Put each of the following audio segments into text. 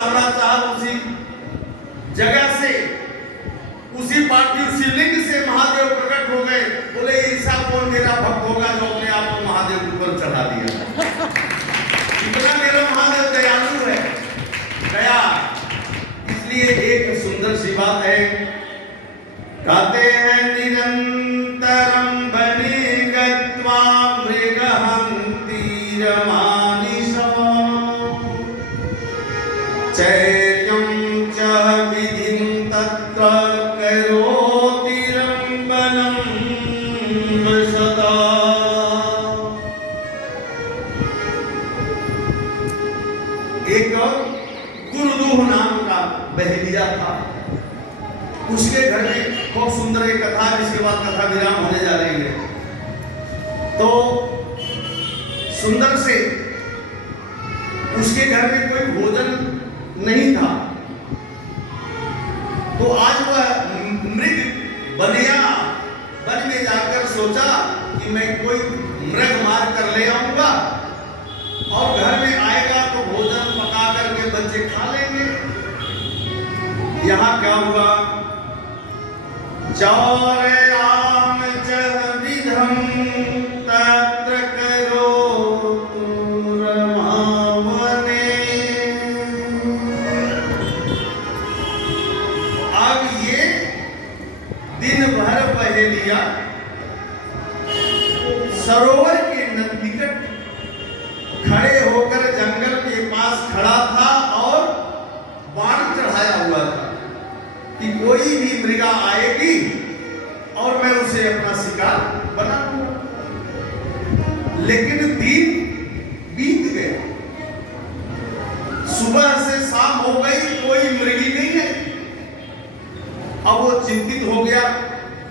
उसी जगह से, उसी पार्थिव शिवलिंग से महादेव प्रकट हो गए। बोले ऐसा कौन मेरा भक्त होगा जो अपने आप को महादेव के ऊपर चढ़ा दिया। इतना मेरा महादेव दयालु है, दया। इसलिए एक सुंदर सी बात है, कहते हैं निरंतरम बने गत्वा मृगहंति रमानिशा चैर्यं च विधिं तत्र करोति रम्बनं सदा। एक गुरुदूह नाम का बहेलिया था, उसके घर में खूब सुंदर एक कथा है, इसके बाद कथा विराम होने जा रही है। तो सुंदर से उसके घर में कोई भोजन नहीं था, तो आज वह मृग बनिया वन में जाकर सोचा कि मैं कोई मृग मार कर ले आऊंगा और घर में आएगा तो भोजन पका करके बच्चे खा लेंगे। यहाँ क्या हुआ, चौरयाम च विधं तत्र करोतु रमावने। अब ये दिन भर पहेलिया सरोवर के निकट खड़े होकर जंगल के पास खड़ा था और बाण चढ़ाया हुआ था कि कोई भी मृगा आएगी और मैं उसे अपना शिकार बना दूंगा। लेकिन दिन बीत गया, सुबह से शाम हो गई, कोई मृगी नहीं है। अब वो चिंतित हो गया,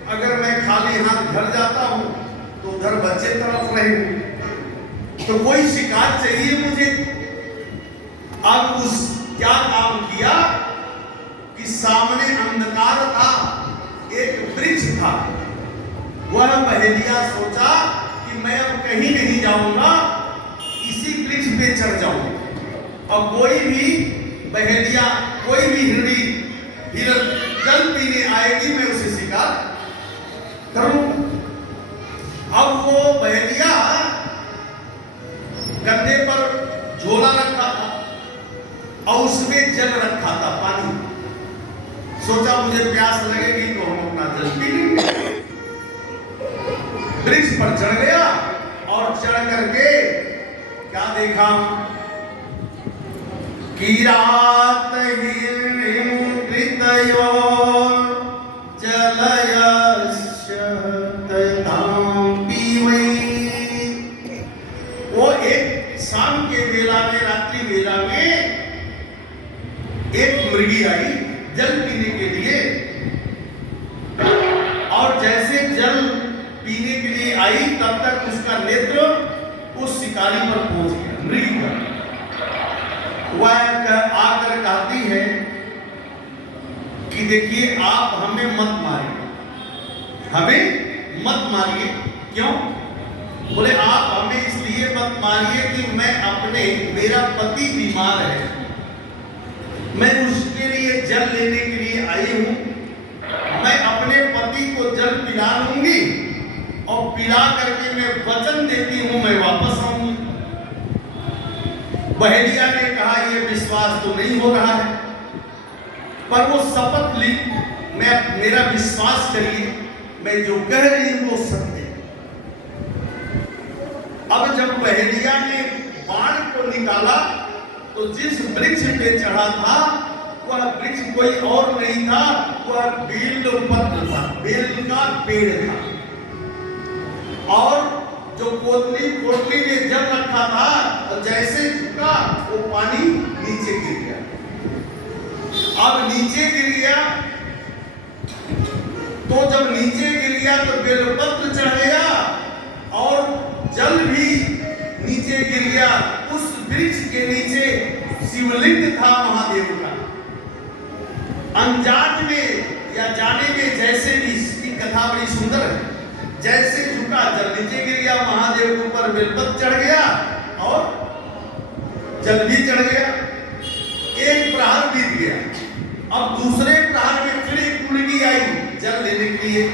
अगर मैं खाली हाथ घर जाता हूं तो उधर बच्चे तरफ रहे, तो कोई शिकार चाहिए मुझे। अब उस क्या काम किया कि सामने अंधकार था, एक वृक्ष था। वह बहेलिया सोचा कि मैं अब कहीं नहीं जाऊंगा, इसी वृक्ष पे चढ़ जाऊंगा। अब कोई भी बहेलिया, कोई भी हिरण जल पीने आएगी, मैं उसे शिकार करूंगा। अब वो बहेलिया कंधे पर झोला रखा था और उसमें जल रखा था, पानी। सोचा मुझे प्यास लगेगी तो हम अपना जल पी लेंगे। वृक्ष पर चढ़ गया और चढ़ करके क्या देखा, किरात हिमृतयो जलयस्य ततां पीवै। वो एक शाम के वेला में, रात्रि वेला में एक मृगी आई जल पीने के लिए, और जैसे जल पीने के लिए आई तब तक उसका नेत्र उस शिकारी पर पहुंच गया, मृगी पर। वह आकर कहती है कि देखिए आप हमें मत मारिए, हमें मत मारिए। क्यों? बोले आप हमें इसलिए मत मारिए कि मैं मेरा पति बीमार है, मैं उसके लिए जल लेने के लिए आई हूं। मैं अपने पति को जल पिला लूंगी और पिला करके मैं वचन देती हूं मैं वापस आऊंगी। बहेलिया ने कहा यह विश्वास तो नहीं हो रहा है, पर वो शपथ ली, मेरा विश्वास करिए, मैं जो कह रही हूं वो सत्य है। अब जब बहेलिया ने बाण को निकाला तो जिस वृक्ष पे चढ़ा था वह वृक्ष कोई और नहीं था, वह बेलपत्र था, बेल का पेड़ था। और जो पोटली में जल रखा था, तो जैसे झुका वो पानी नीचे गिर गया। अब नीचे गिर गया, तो जब नीचे गिर गया तो बेलपत्र चढ़ गया और जल भी नीचे गिर गया। उस वृक्ष के नीचे शिवलिंग था महादेव का। अनजान में या जाने में जैसे भी, इसकी कथा बड़ी सुंदर है, जैसे झुका जल नीचे गिर गया, महादेव के ऊपर बेलपत्र चढ़ गया और जल भी चढ़ गया। एक प्रहर बीत गया। अब दूसरे प्रहर में फिर एक मुर्गी आई जल लेने के लिए,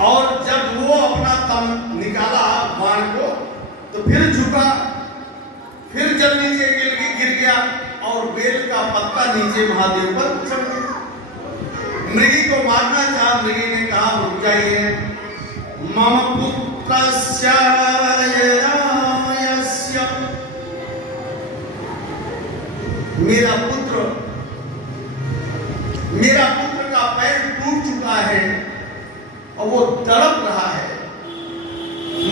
और जब वो अपना तम निकाला बाण को तो फिर झुका, फिर जल नीचे गिर गया और बेल का पत्ता नीचे महादेव पर चढ़ गया। मृगी को मारना चाहा, मृगी ने कहा रुक जाइए, मम पुत्रस्य मेरा पुत्र का पैर टूट चुका है और वो तड़प रहा है,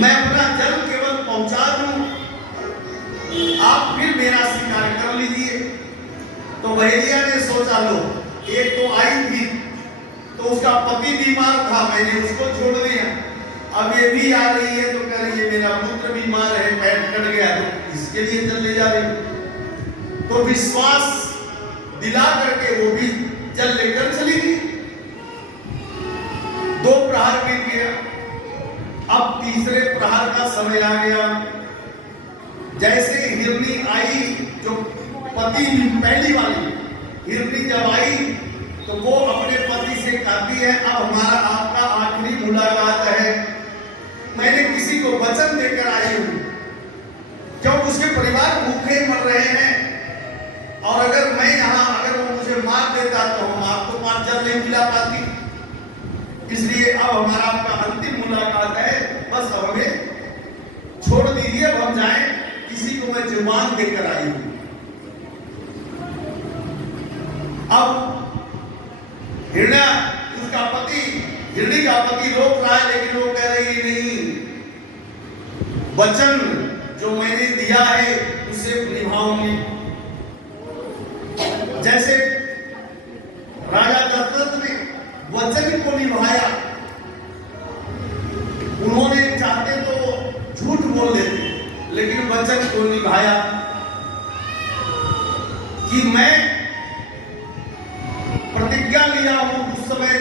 मैं अपना जल केवल पहुंचा दूं, आप फिर मेरा शिकार कर लीजिए। तो बहेलिया ने सोचा लो, एक तो आई थी तो उसका पति बीमार था, मैंने उसको छोड़ दिया, अब ये भी आ रही है तो कह रही है मेरा पुत्र बीमार है, पैर कट गया, तो इसके लिए जल ले जा रही। तो विश्वास दिला करके वो भी जल लेकर चली गई। दो प्रहर बीत गया, अब तीसरे प्रहर का समय आ गया। जैसे हिरनी आई, जो पति पहली वाली हिरनी जब आई तो वो अपने पति से कहती है अब हमारा आपका आखिरी मुलाकात है, मैंने किसी को वचन देकर आई हूं, क्योंकि उसके परिवार भूखे मर रहे हैं, और अगर मैं यहाँ अगर वो मुझे मार देता तो हम आपको 5 जल नहीं मिला पाती, इसलिए अब हमारा आपका अंतिम मुलाकात है, बस हमें छोड़ दीजिए, अब हम जाएं, किसी को मैं जुबान देकर आई हूं। अब हिरण्य उसका पति हिरणी का पति रोक रहा है, लेकिन वो कह रही नहीं, वचन जो मैंने दिया है उसे निभाऊंगी। जैसे राजा दशरथ ने वचन को निभाया, उन्होंने चाहते तो झूठ बोल देते, लेकिन वचन को निभाया कि मैं प्रतिज्ञा लिया हूं, उस समय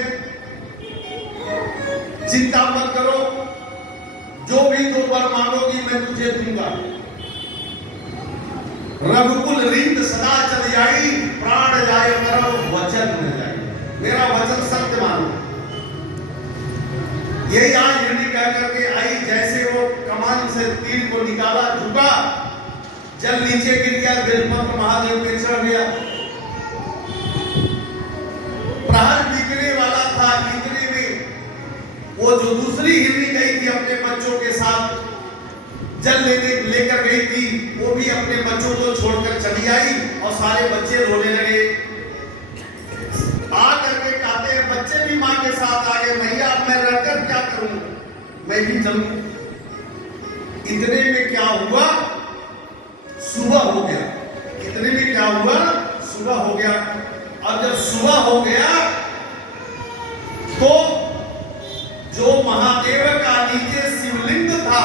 चिंता मत करो, जो भी 2 वर मांगोगी मैं तुझे दूंगा। रघुकुल रीत सदा चल जाई, प्राण जाए मरो वचन न जाए, मेरा वचन सत्य मानो। यही आज हिरणी कह करके आई, जैसे वो कमान से तीर को निकाला, झुका, जल नीचे गिर गया, बेलपत्र महादेव पे चढ़ गया। प्रहर बिकने वाला था, इतने में वो जो दूसरी हिरणी गई थी अपने बच्चों के साथ जल लेकर गई थी, वो भी अपने बच्चों को छोड़कर चली आई और सारे बच्चे रोने लगे। आ करके कहते हैं बच्चे भी मां के साथ आ गए, मैया अब मैं रहकर क्या करूं, मैं भी चलूं। इतने में क्या हुआ, सुबह हो गया। इतने में क्या हुआ, सुबह हो गया। अब जब सुबह हो गया तो जो महादेव का नीचे शिवलिंग था,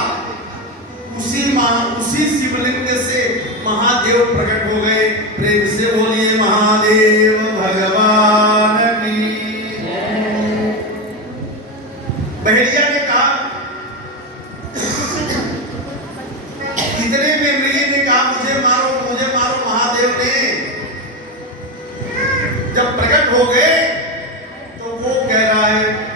उसी शिवलिंग से महादेव प्रकट हो गए। प्रेम से बोलिए महादेव भगवान की। बहेलिया ने कहा, इतने में मृगी ने कहा मुझे मारो महादेव ने। जब प्रकट हो गए तो वो कह रहा है,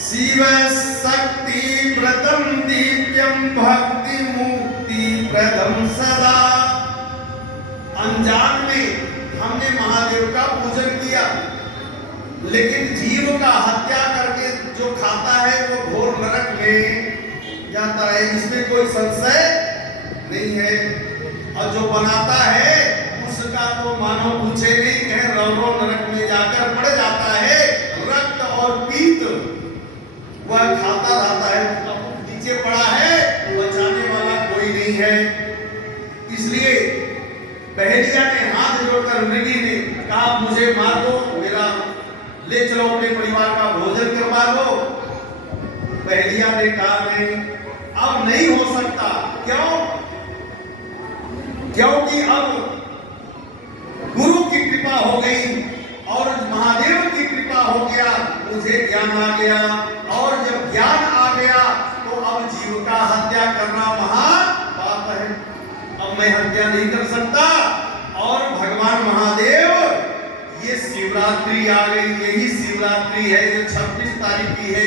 शिव शक्ति व्रतम दिव्यम भक्ति मुक्ति प्रदम सदा। अनजान में हमने महादेव का पूजन किया, लेकिन जीव का हत्या करके जो खाता है वो घोर नरक में जाता है, इसमें कोई संशय नहीं है। और जो बनाता है उसका तो मानो पूछे नहीं, कहे रौरो नरक में जाकर पड़ जाता है। रक्त और पीत वह खाता रहता है, उसका मुख नीचे पड़ा है, बचाने वाला कोई नहीं है। इसलिए बहेलिया ने हाथ जोड़कर मृगी ने कहा मुझे मार दो, मेरा ले चलो अपने परिवार का भोजन करवा दो। बहेलिया ने कहा नहीं, अब नहीं हो सकता। क्यों? क्योंकि अब गुरु की कृपा हो गई और महादेव की कृपा हो गया, मुझे ज्ञान आ गया, और जब ज्ञान आ गया तो अब जीव का हत्या करना महान पाप है। अब मैं हत्या नहीं कर सकता और भगवान शिवरात्रि आ गई, यही शिवरात्रि है जो 26 तारीख की है।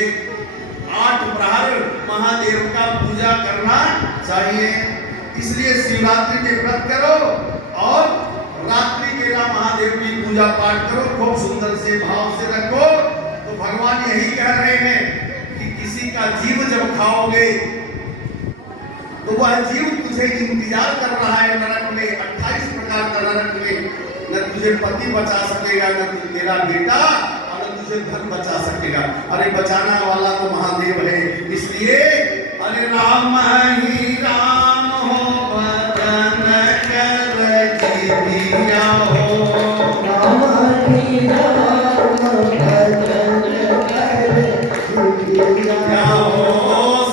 8 प्रहर महादेव का पूजा करना चाहिए, इसलिए शिवरात्रि के व्रत करो और रात्रि बेला महादेव की पूजा पाठ करो, खूब सुंदर से भाव से रखो। तो भगवान यही कह रहे हैं कि किसी का जीव जब खाओगे तो वह जीव तुझे इंतजार कर रहा है नरक में, 28 प्रकार का नरक में। न तुझे पति बचा सकेगा, न तेरा बेटा, और न तुझे धन बचा सकेगा। अरे बचाना वाला तो महादेव है, इसलिए अरे राम ही राम हो बदन कर जीविया हो, राम ही राम बदन कर जीविया हो।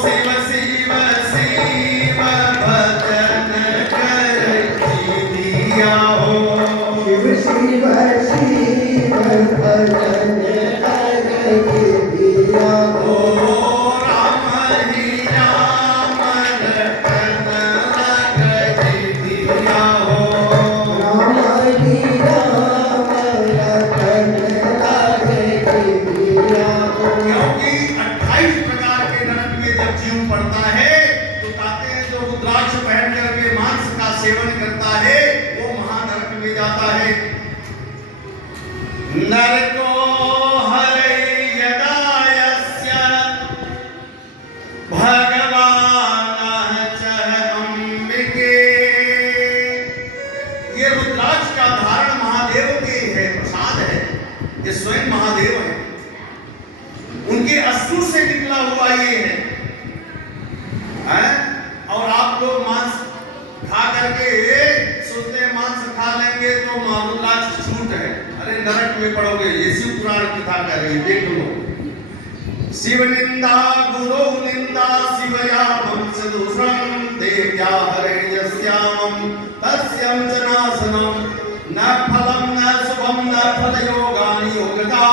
शिव शिव शिव बदन कर जीविया हो, शिव शिव शिव बदन कर जीविया हो। राम ही राम बदन कर जीविया हो, राम ही राम बदन कर जीविया हो। क्योंकि 28 प्रकार के नरक में जब जीव पड़ता है तो कहते हैं जो रुद्राक्ष पहन करके मांस का सेवन करता है वो महानरक में जाता है। नरको हरे यदा यस्य भगवान च अंबिके। ये रुद्राक्ष का धारण महादेव के है, प्रसाद है, ये स्वयं महादेव है, उनके अश्रु से निकला हुआ ये है? और आप लोग मांस खा करके सोचते हैं मांस खा लेंगे तो रुद्राक्ष छूट है। अरे नरक में पड़ोगे, ये शिव पुराण कथा कर रही है, देख लो। शिव निंदा गुरु निंदा शिवया वंश दूषणम देव्या हरे यस्याम तस्यं च नाशनम न फलम न शुभम न फल योगानि योगदा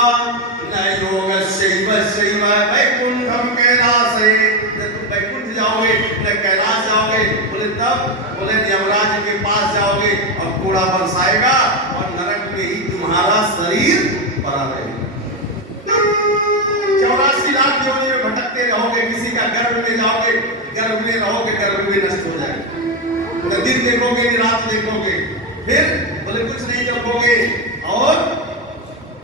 न योगस्यैव शैव वैकुंठम कैलासे। जब तुम वैकुंठ जाओगे न कैलाश जाओगे, बोले तब बोले यमराज के पास जाओगे और कूड़ा बरसाएगा और नरक में ही तुम्हारा शरीर पड़ा रहेगा। 84 लाख योनि में भटकते रहोगे, किसी का गर्भ में जाओगे, गर्भ में रहोगे, गर्भ में नष्ट हो जाएगा। बोले दिन देखोगे नहीं रात देखोगे, फिर बोले कुछ नहीं देखोगे और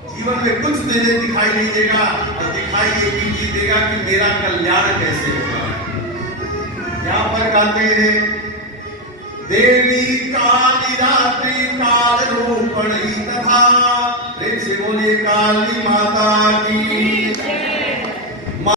जीवन में कुछ तुझे दिखाई नहीं देगा, और दिखाई ये भी चीज देगा कि मेरा कल्याण कैसे होगा। यहाँ पर कहते हैं देवी काली रात्रि काल रूपणी तथा। प्रेम से बोलिए काली माता की।